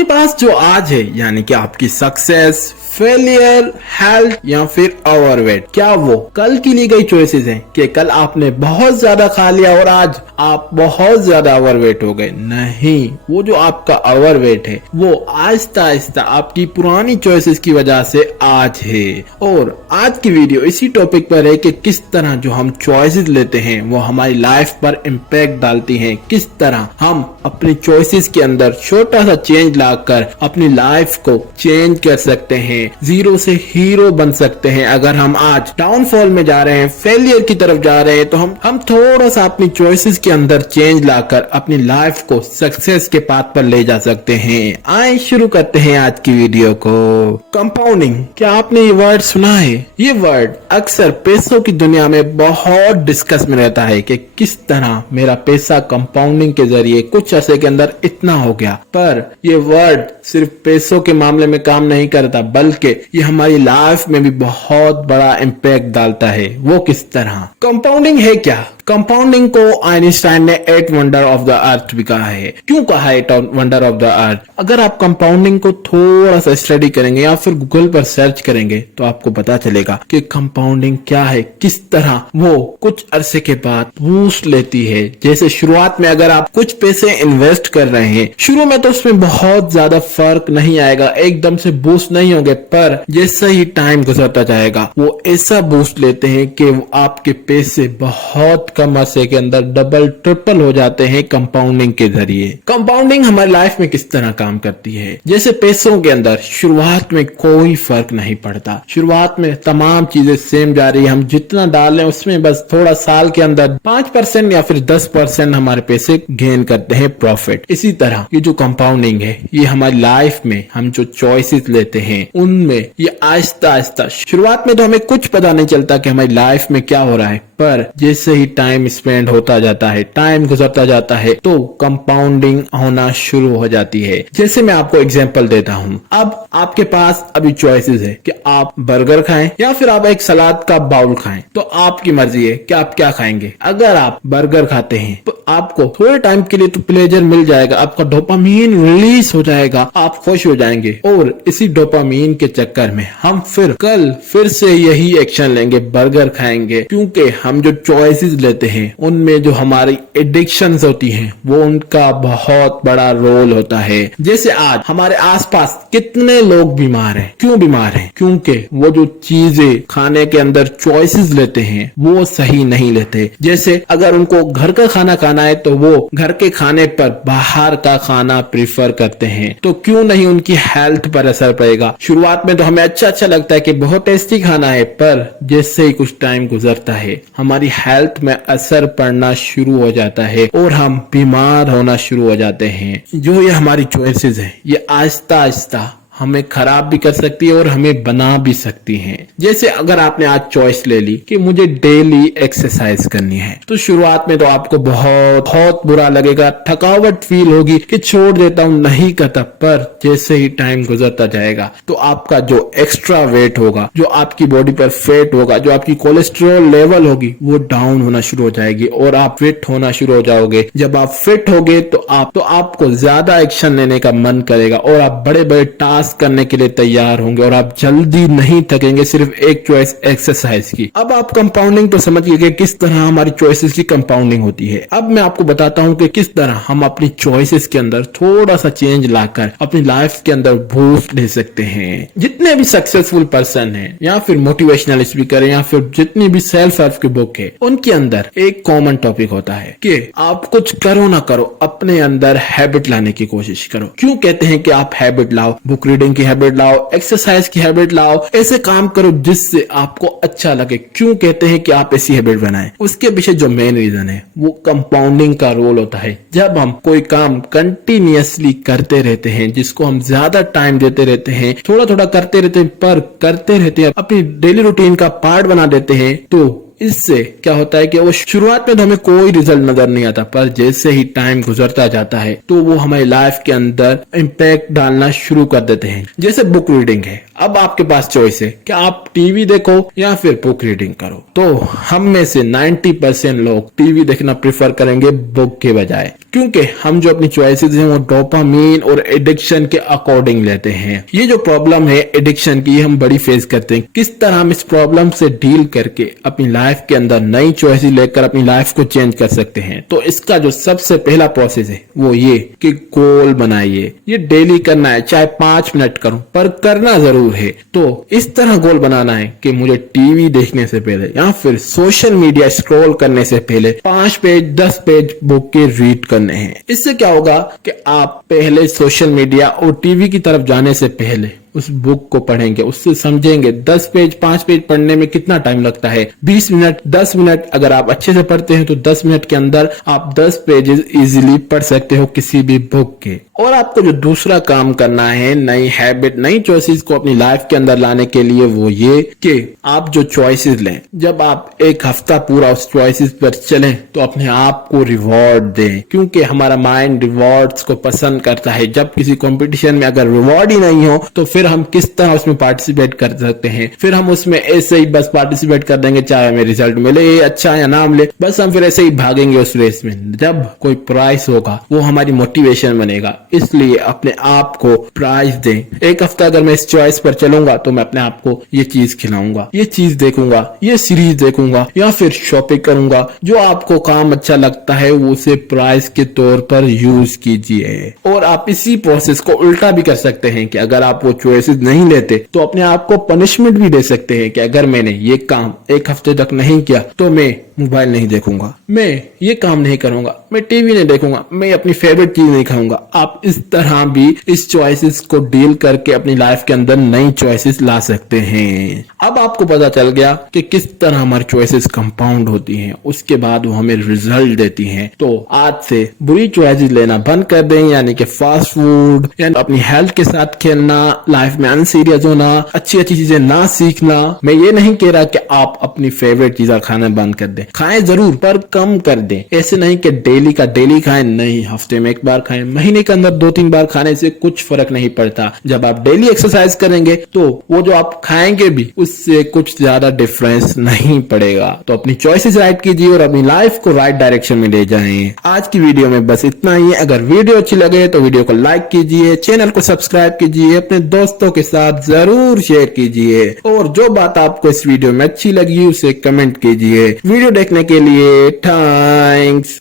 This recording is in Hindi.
आपके पास जो आज है यानी कि आपकी सक्सेस, फेलियर, हेल्थ या फिर ओवरवेट, क्या वो कल की ली गई चॉइसेस हैं कि कल आपने बहुत ज्यादा खा लिया और आज आप बहुत ज्यादा ओवरवेट हो गए? नहीं, वो जो आपका ओवरवेट है वो आहिस्ता आहिस्ता आपकी पुरानी चॉइसेस की वजह से आज है। और आज की वीडियो इसी टॉपिक पर है कि किस तरह जो हम चॉइसेस लेते हैं वो हमारी लाइफ पर इम्पैक्ट डालती हैं, किस तरह हम अपनी चॉइसेस के अंदर छोटा सा चेंज लाकर अपनी लाइफ को चेंज कर सकते हैं, जीरो से हीरो बन सकते हैं। अगर हम आज डाउनफॉल में जा रहे हैं, फेलियर की तरफ जा रहे हैं, तो हम थोड़ा सा अपनी चॉइसेस के अंदर चेंज लाकर अपनी लाइफ को सक्सेस के पाथ पर ले जा सकते हैं। आइए शुरू करते हैं आज की वीडियो को। कंपाउंडिंग, क्या आपने ये वर्ड सुना है? ये वर्ड अक्सर पैसों की दुनिया में बहुत डिस्कस में रहता है कि किस तरह मेरा पैसा कंपाउंडिंग के जरिए कुछ अरसे के अंदर इतना हो गया। पर ये वर्ड सिर्फ पैसों के मामले में काम नहीं करता, बल्कि ये हमारी लाइफ में भी बहुत बड़ा इम्पैक्ट डालता है। वो किस तरह? कंपाउंडिंग है क्या? कंपाउंडिंग को आइंस्टाइन ने 8 वंडर ऑफ द अर्थ भी कहा है। क्यों कहा है 8 वंडर ऑफ द अर्थ? अगर आप कंपाउंडिंग को थोड़ा सा स्टडी करेंगे या फिर गूगल पर सर्च करेंगे तो आपको पता चलेगा कि कंपाउंडिंग क्या है, किस तरह वो कुछ अरसे के बाद बूस्ट लेती है। जैसे शुरुआत में अगर आप कुछ पैसे इन्वेस्ट कर रहे हैं, शुरू में तो उसमें बहुत ज्यादा फर्क नहीं आएगा, एकदम से बूस्ट नहीं होंगे, पर जैसे ही टाइम गुजरता जाएगा वो ऐसा बूस्ट लेते हैं कि वो आपके पैसे बहुत कम अरसे के अंदर डबल ट्रिपल हो जाते हैं कंपाउंडिंग के जरिए। कंपाउंडिंग हमारी लाइफ में किस तरह काम करती है? जैसे पैसों के अंदर शुरुआत में कोई फर्क नहीं पड़ता, शुरुआत में तमाम चीजें सेम जा रही है, हम जितना डालें उसमें बस थोड़ा साल के अंदर 5% या फिर 10% हमारे पैसे गेन करते हैं प्रॉफिट। इसी तरह ये जो कंपाउंडिंग है ये हमारी लाइफ में हम जो चॉइसेस लेते हैं उनमें ये आहिस्ता आहिस्ता, शुरुआत में तो हमें कुछ पता नहीं चलता कि हमारी लाइफ में क्या हो रहा है, पर जैसे ही टाइम स्पेंड होता जाता है, टाइम गुजरता जाता है, तो कंपाउंडिंग होना शुरू हो जाती है। जैसे मैं आपको एग्जांपल देता हूं, अब आपके पास अभी चॉइसेस है कि आप बर्गर खाएं या फिर आप एक सलाद का बाउल खाएं, तो आपकी मर्जी है कि आप क्या खाएंगे। अगर आप बर्गर खाते हैं तो आपको थोड़े टाइम के लिए तो प्लेजर मिल जाएगा, आपका डोपामीन रिलीज हो जाएगा, आप खुश हो जाएंगे, और इसी डोपामीन के चक्कर में हम कल फिर से यही एक्शन लेंगे, बर्गर खाएंगे, क्योंकि हम जो चॉइसेस लेते हैं उनमें जो हमारी एडिक्शंस होती हैं वो उनका बहुत बड़ा रोल होता है। जैसे आज हमारे आसपास कितने लोग बीमार हैं? क्यों बीमार हैं? क्योंकि वो जो चीजें खाने के अंदर चॉइसेस लेते हैं वो सही नहीं लेते। जैसे अगर उनको घर का खाना खाना है तो वो घर के खाने पर बाहर का खाना प्रीफर करते हैं, तो क्यों नहीं उनकी हेल्थ पर असर पड़ेगा। शुरुआत में तो हमें अच्छा लगता है कि बहुत टेस्टी खाना है, पर जैसे ही कुछ टाइम गुजरता है हमारी हेल्थ में असर पड़ना शुरू हो जाता है और हम बीमार होना शुरू हो जाते हैं। जो ये हमारी चॉइसेस है ये आहिस्ता आहिस्ता हमें खराब भी कर सकती है और हमें बना भी सकती है। जैसे अगर आपने आज चॉइस ले ली कि मुझे डेली एक्सरसाइज करनी है, तो शुरुआत में तो आपको बहुत बुरा लगेगा, थकावट फील होगी कि छोड़ देता हूं, नहीं करता, पर जैसे ही टाइम गुजरता जाएगा तो आपका जो एक्स्ट्रा वेट होगा, जो आपकी बॉडी पर फैट होगा, जो आपकी कोलेस्ट्रॉल लेवल होगी वो डाउन होना शुरू हो जाएगी और आप फिट होना शुरू हो जाओगे। जब आप फिट होगे तो आपको ज्यादा एक्शन लेने का मन करेगा और आप बड़े बड़े टास्क करने के लिए तैयार होंगे और आप जल्दी नहीं थकेंगे सिर्फ एक चॉइस एक्सरसाइज की। अब आप कंपाउंडिंग तो समझ गए कि किस तरह हमारी चॉइसेस की कंपाउंडिंग होती है। अब मैं आपको बताता हूं कि किस तरह हम अपनी चॉइसेस के अंदर थोड़ा सा चेंज लाकर अपनी लाइफ के अंदर बूस्ट ले सकते हैं। जितने भी सक्सेसफुल पर्सन हैं या फिर मोटिवेशनल स्पीकर या फिर जितनी भी सेल्फ हेल्प की बुक है, उनके अंदर एक कॉमन टॉपिक होता है कि आप कुछ करो ना करो, अपने अंदर हैबिट लाने की कोशिश करो। क्यों कहते हैं कि आप हैबिट लाओ? बुक रीडिंग की हैबिट लाओ, एक्सरसाइज की हैबिट लाओ, ऐसे काम करो जिससे आपको अच्छा लगे। क्यों कहते हैं कि आप ऐसी हैबिट बनाएं? उसके पीछे जो मेन रीजन है वो कंपाउंडिंग का रोल होता है। जब हम कोई काम कंटिन्यूअसली करते रहते हैं, जिसको हम ज्यादा टाइम देते रहते हैं, थोड़ा थोड़ा करते रहते हैं, पर करते रहते हैं, अपनी डेली रूटीन का पार्ट बना देते हैं, तो इससे क्या होता है कि वो शुरुआत में तो हमें कोई रिजल्ट नजर नहीं आता, पर जैसे ही टाइम गुजरता जाता है तो वो हमारी लाइफ के अंदर इम्पैक्ट डालना शुरू कर देते हैं। जैसे बुक रीडिंग है, अब आपके पास चॉइस है कि आप टीवी देखो या फिर बुक रीडिंग करो। तो हम में से 90% लोग टीवी देखना प्रेफर करेंगे बुक के बजाय, क्योंकि हम जो अपनी चॉइसेस हैं वो डोपामीन और एडिक्शन के अकॉर्डिंग लेते हैं। ये जो प्रॉब्लम है एडिक्शन की, ये हम बड़ी फेस करते हैं। किस तरह हम इस प्रॉब्लम से डील करके अपनी लाइफ के अंदर नई चॉइसेस लेकर अपनी लाइफ को चेंज कर सकते हैं। तो इसका जो सबसे पहला प्रोसेस है वो ये कि गोल बनाइए। ये डेली करना है, चाहे 5 मिनट करूं, पर करना जरूर है। तो इस तरह गोल बनाना है कि मुझे टीवी देखने से पहले या फिर सोशल मीडिया स्क्रॉल करने से पहले 5 पेज 10 पेज बुक के रीड करने हैं। इससे क्या होगा कि आप पहले सोशल मीडिया और टीवी की तरफ जाने से पहले उस बुक को पढ़ेंगे, उससे समझेंगे। 10 पेज 5 पेज पढ़ने में कितना टाइम लगता है? 20 मिनट 10 मिनट अगर आप अच्छे से पढ़ते हैं तो 10 मिनट के अंदर आप 10 पेजेस इजीली पढ़ सकते हो किसी भी बुक के। और आपको जो दूसरा काम करना है नई हैबिट, नई चॉइसेस को अपनी लाइफ के अंदर लाने के लिए, वो ये कि आप जो चॉइसेस लें, जब आप एक हफ्ता पूरा उस चॉइसेस पर चलें तो अपने आप को रिवॉर्ड दें, क्योंकि हमारा माइंड रिवॉर्ड्स को पसंद करता है। जब किसी कंपटीशन में अगर रिवॉर्ड ही नहीं हो तो फिर हम किस तरह उसमें पार्टिसिपेट कर सकते हैं? फिर हम उसमें ऐसे ही बस पार्टिसिपेट कर देंगे, चाहे हमें रिजल्ट मिले अच्छा या ना मिले, बस हम फिर ऐसे ही भागेंगे उस रेस में। जब कोई प्राइस होगा वो हमारी मोटिवेशन बनेगा। इसलिए अपने आप को प्राइज दें। एक हफ्ता अगर मैं इस चॉइस पर चलूंगा तो मैं अपने आप को ये चीज खिलाऊंगा, ये चीज देखूंगा, ये सीरीज देखूंगा या फिर शॉपिंग करूंगा। जो आपको काम अच्छा लगता है वो उसे प्राइज के तौर पर यूज कीजिए। और आप इसी प्रोसेस को उल्टा भी कर सकते हैं कि अगर आप वो चॉइसेस नहीं लेते तो अपने आप को पनिशमेंट भी दे सकते हैं कि अगर मैंने ये काम एक हफ्ते तक नहीं किया तो मैं मोबाइल नहीं देखूंगा, मैं ये काम नहीं करूंगा, मैं टीवी नहीं देखूंगा, मैं अपनी फेवरेट चीज नहीं खाऊंगा। आप इस तरह भी इस चॉइसेस को डील करके अपनी लाइफ के अंदर नई चॉइसेस ला सकते हैं। अब आपको पता चल गया कि किस तरह हमारी चॉइसेस कंपाउंड होती हैं, उसके बाद वो हमें रिजल्ट देती हैं। तो आज से बुरी चॉइसेस लेना बंद कर दें, यानी कि फास्ट फूड या अपनी हेल्थ के साथ खेलना, लाइफ में अनसीरियस होना, अच्छी अच्छी चीजें ना सीखना। मैं ये नहीं कह रहा कि आप अपनी फेवरेट चीजें खाना बंद कर दें, खाएं जरूर पर कम कर दें। ऐसे नहीं कि डेली का डेली खाएं, नहीं, हफ्ते में 1 बार खाएं, महीने के अंदर 2-3 बार खाने से कुछ फर्क नहीं पड़ता। जब आप डेली एक्सरसाइज करेंगे तो वो जो आप खाएंगे भी उससे कुछ ज्यादा डिफरेंस नहीं पड़ेगा। तो अपनी चॉइसेस राइट कीजिए और अपनी लाइफ को राइट डायरेक्शन में ले जाएं। आज की वीडियो में बस इतना ही। अगर वीडियो अच्छी लगे तो वीडियो को लाइक कीजिए, चैनल को सब्सक्राइब कीजिए, अपने दोस्तों के साथ जरूर शेयर कीजिए और जो बात आपको इस वीडियो में अच्छी लगी उसे कमेंट कीजिए। वीडियो देखने के लिए थैंक्स।